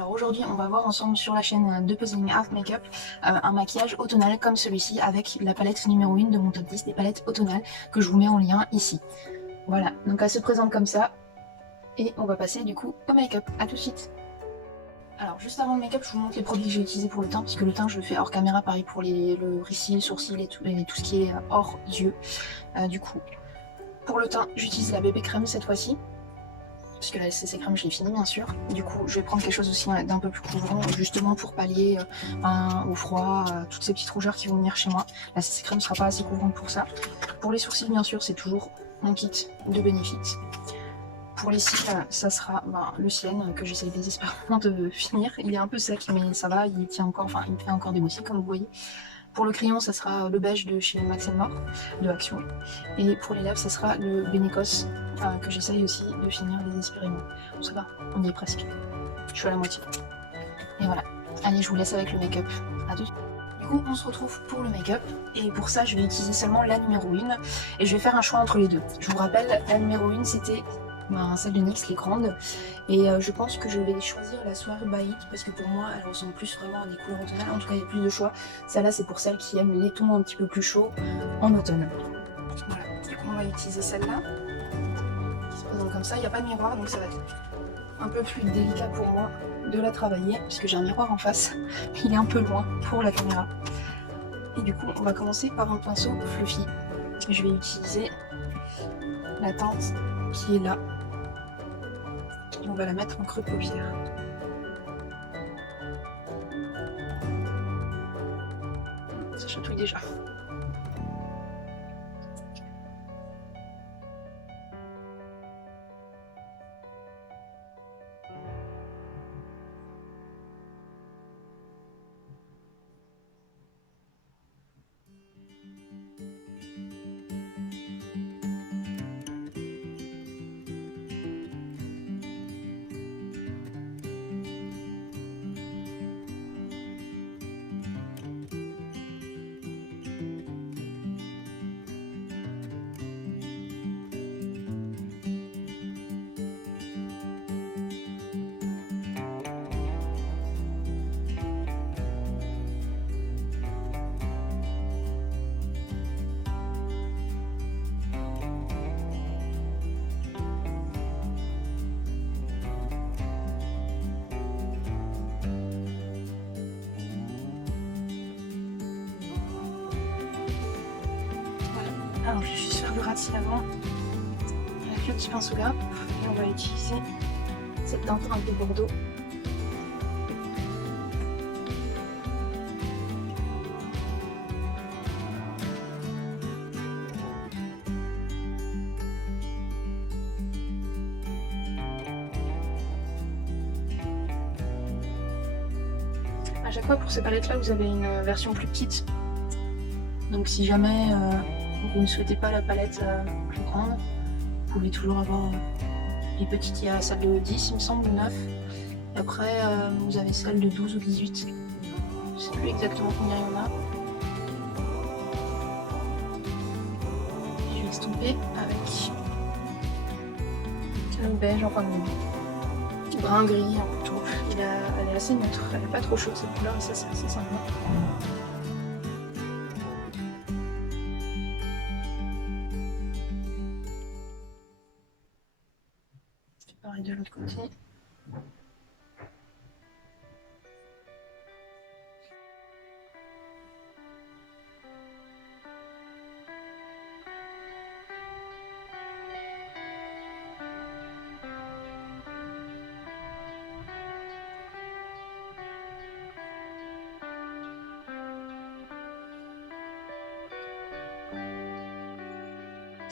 Alors aujourd'hui on va voir ensemble sur la chaîne de Puzzling Art Makeup un maquillage automnal comme celui-ci avec la palette numéro 1 de mon top 10 des palettes automnales que je vous mets en lien ici. Voilà, donc elle se présente comme ça et on va passer du coup au make-up. A tout de suite. Alors juste avant le make-up je vous montre les produits que j'ai utilisés pour le teint parce que le teint je le fais hors caméra, pareil pour le cils, le sourcil et tout ce qui est hors yeux. Du coup pour le teint j'utilise la bébé crème cette fois-ci. Puisque la CC crème je l'ai fini bien sûr. Du coup je vais prendre quelque chose aussi d'un peu plus couvrant justement pour pallier au froid, toutes ces petites rougeurs qui vont venir chez moi. La CC crème ne sera pas assez couvrante pour ça. Pour les sourcils bien sûr c'est toujours mon kit de Benefit. Pour les cils ça sera le Sienne que j'essaye désespérément de finir. Il est un peu sec mais ça va, il tient encore, enfin il fait encore des cils comme vous voyez. Pour le crayon, ça sera le beige de chez Max & More, de Action. Et pour les lèvres, ça sera le Benecos, que j'essaye aussi de finir désespérément. Bon, ça va, on y est presque. Je suis à la moitié. Et voilà. Allez, je vous laisse avec le make-up. À tout de suite. Du coup, on se retrouve pour le make-up. Et pour ça, je vais utiliser seulement la numéro 1. Et je vais faire un choix entre les deux. Je vous rappelle, la numéro 1, c'était celle de NYX, les grandes. Et je pense que je vais choisir la Soirée by It parce que pour moi elle ressemble plus vraiment à des couleurs automnales. En tout cas il y a plus de choix. Celle-là c'est pour celles qui aiment les tons un petit peu plus chauds en automne. Voilà, du coup on va utiliser celle-là qui se présente comme ça. Il n'y a pas de miroir donc ça va être un peu plus délicat pour moi de la travailler puisque j'ai un miroir en face. Il est un peu loin pour la caméra. Et du coup on va commencer par un pinceau fluffy. Je vais utiliser la teinte qui est là. Et on va la mettre en creux de paupière. Ça chatouille déjà. Alors je vais juste faire le ras de cils avant avec le petit pinceau là et on va utiliser cette teinte un peu bordeaux. À chaque fois pour ces palettes là vous avez une version plus petite, donc si jamais vous ne souhaitez pas la palette plus grande, vous pouvez toujours avoir les petites. Il y a celle de 10 il me semble, ou 9, et après vous avez celle de 12 ou 18, je sais plus exactement combien il y en a. Je vais estomper avec le beige, enfin le brun gris plutôt. Elle est assez neutre, elle n'est pas trop chaude cette couleur et ça c'est assez sympa. Pareil de l'autre côté.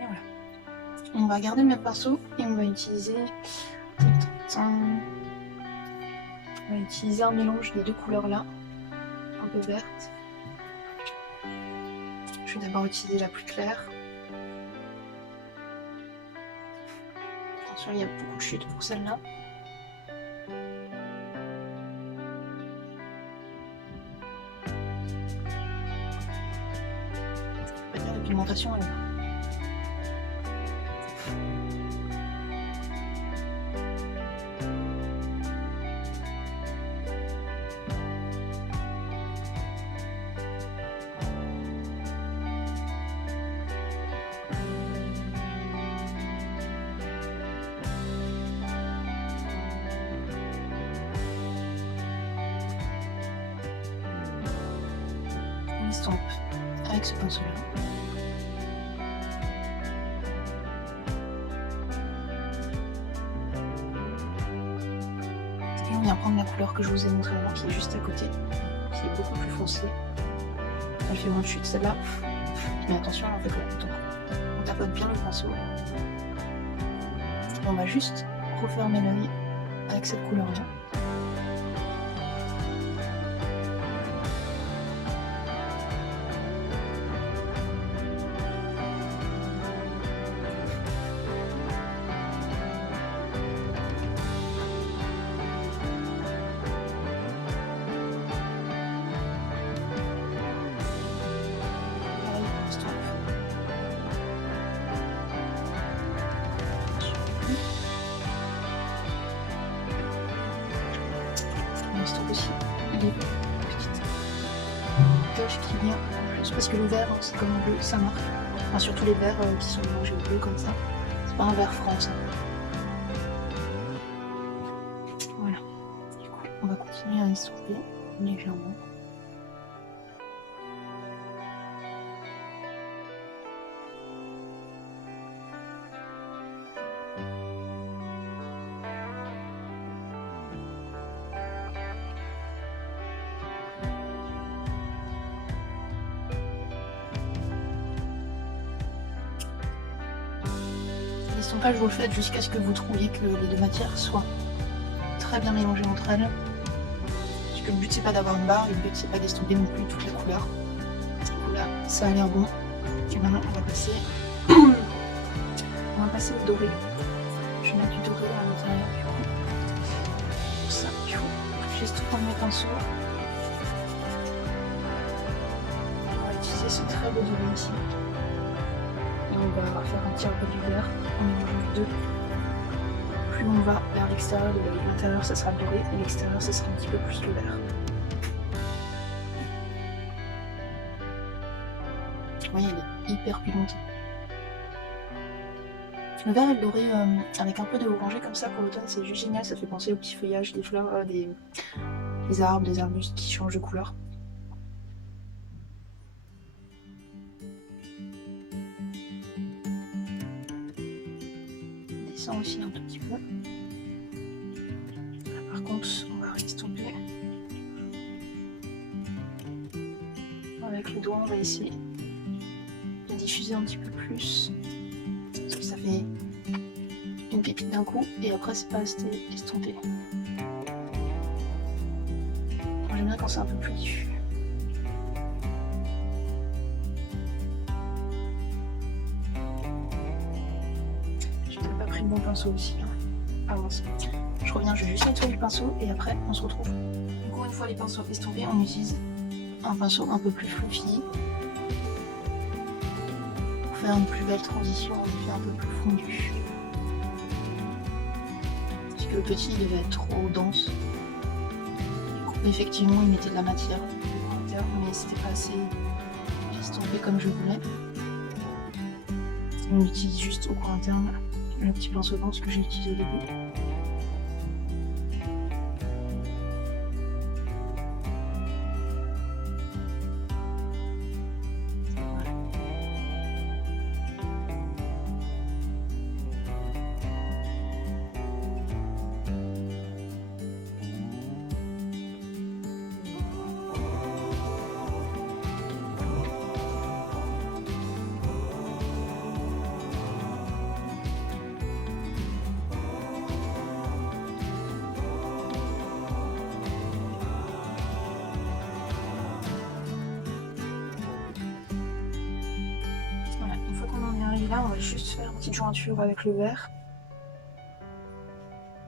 Et voilà. On va garder le même pinceau et on va utiliser un mélange des deux couleurs là, un peu verte. Je vais d'abord utiliser la plus claire. Attention, il y a beaucoup de chute pour celle-là. On va dire la pigmentation elle est là. estompe avec ce pinceau là. Et on vient prendre la couleur que je vous ai montré avant, qui est juste à côté, qui est beaucoup plus foncée. Elle fait moins de chute celle-là, mais attention, elle en fait pas tout le temps. On tapote bien le pinceau. Et on va juste refermer l'œil avec cette couleur-là. Aussi les petites taches qui viennent en plus, parce que le vert c'est comme un bleu, ça marque. Enfin, surtout les verts qui sont mélangés au bleu comme ça, c'est pas un vert franc ça. Voilà, du coup on va continuer à estomper légèrement. L'estompage, vous le faites jusqu'à ce que vous trouviez que les deux matières soient très bien mélangées entre elles. Parce que le but c'est pas d'avoir une barre, et le but c'est pas d'estomper non plus toute la couleur. Du coup là, ça a l'air bon. Et maintenant on va passer au doré. Je vais mettre du doré à l'intérieur du coup. Pour ça, il faut juste prendre mes pinceaux. On va utiliser ce très beau doré ici. Et on va faire un petit peu du vert en mélangeant les deux. Plus on va vers l'extérieur de l'œil, l'intérieur ça sera le doré et l'extérieur ça sera un petit peu plus le vert. Vous voyez, il est hyper pigmenté. Le vert et le doré avec un peu de orangé comme ça pour l'automne, c'est juste génial, ça fait penser au petit feuillage des fleurs, des arbres, des arbustes qui changent de couleur. Descend aussi un tout petit peu. Là, par contre, on va estomper. Avec le doigt, on va essayer de diffuser un petit peu plus. Parce que ça fait une pépite d'un coup et après c'est pas assez estompé. J'aime bien quand c'est un peu plus diffus. J'ai peut-être pas pris le bon pinceau aussi. Ah mince. Je reviens, je vais juste nettoyer le pinceau et après on se retrouve. Du coup, une fois les pinceaux estompés, on utilise un pinceau un peu plus fluffy pour faire une plus belle transition, un effet un peu plus fondu. Parce que le petit il devait être trop dense. Du coup, effectivement, il mettait de la matière à l'intérieur, mais c'était pas assez estompé comme je voulais. On utilise juste au coin interne le petit pinceau dense que j'ai utilisé au début. Là, on va juste faire une petite jointure avec le vert.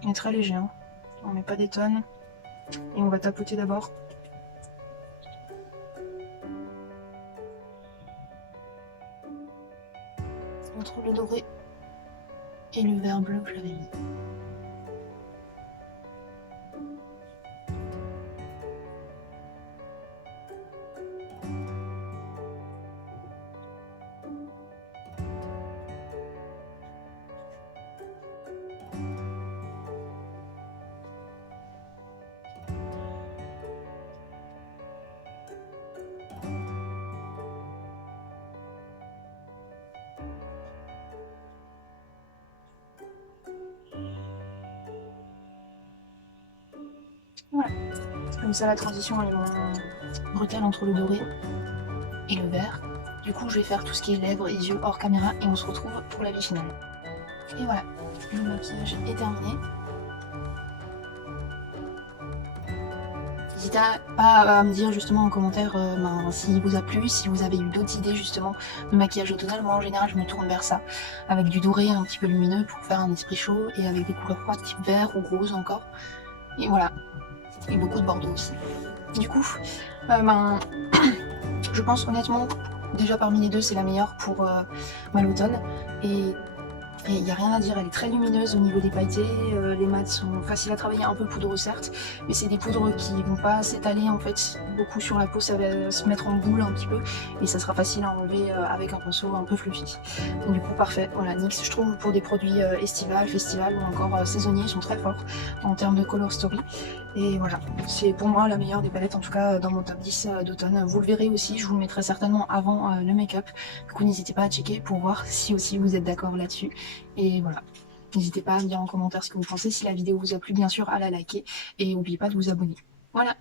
Il est très léger, hein. On met pas des tonnes. Et on va tapoter d'abord. Entre le doré et le vert bleu que j'avais mis. Voilà. Comme ça, la transition elle est moins brutale entre le doré et le vert. Du coup, je vais faire tout ce qui est lèvres et yeux hors caméra et on se retrouve pour la vie finale. Et voilà, le maquillage est terminé. N'hésitez pas à me dire justement en commentaire s'il vous a plu, si vous avez eu d'autres idées justement de maquillage automnal. Moi en général je me tourne vers ça, avec du doré un petit peu lumineux pour faire un esprit chaud et avec des couleurs froides type vert ou rose encore. Et voilà, et beaucoup de bordeaux aussi. Du coup, je pense honnêtement, déjà parmi les deux c'est la meilleure pour l'automne. Et il n'y a rien à dire, elle est très lumineuse au niveau des pailletés, les mats sont faciles à travailler, un peu poudreux certes, mais c'est des poudres qui vont pas s'étaler en fait beaucoup sur la peau, ça va se mettre en boule un petit peu et ça sera facile à enlever avec un pinceau un peu fluffy. Donc, du coup parfait, voilà, NYX je trouve pour des produits estivales, festivals ou encore saisonniers, ils sont très forts en termes de color story. Et voilà, c'est pour moi la meilleure des palettes, en tout cas dans mon top 10 d'automne. Vous le verrez aussi, je vous le mettrai certainement avant le make-up. Du coup, n'hésitez pas à checker pour voir si aussi vous êtes d'accord là-dessus. Et voilà, n'hésitez pas à me dire en commentaire ce que vous pensez. Si la vidéo vous a plu, bien sûr, à la liker. Et n'oubliez pas de vous abonner. Voilà.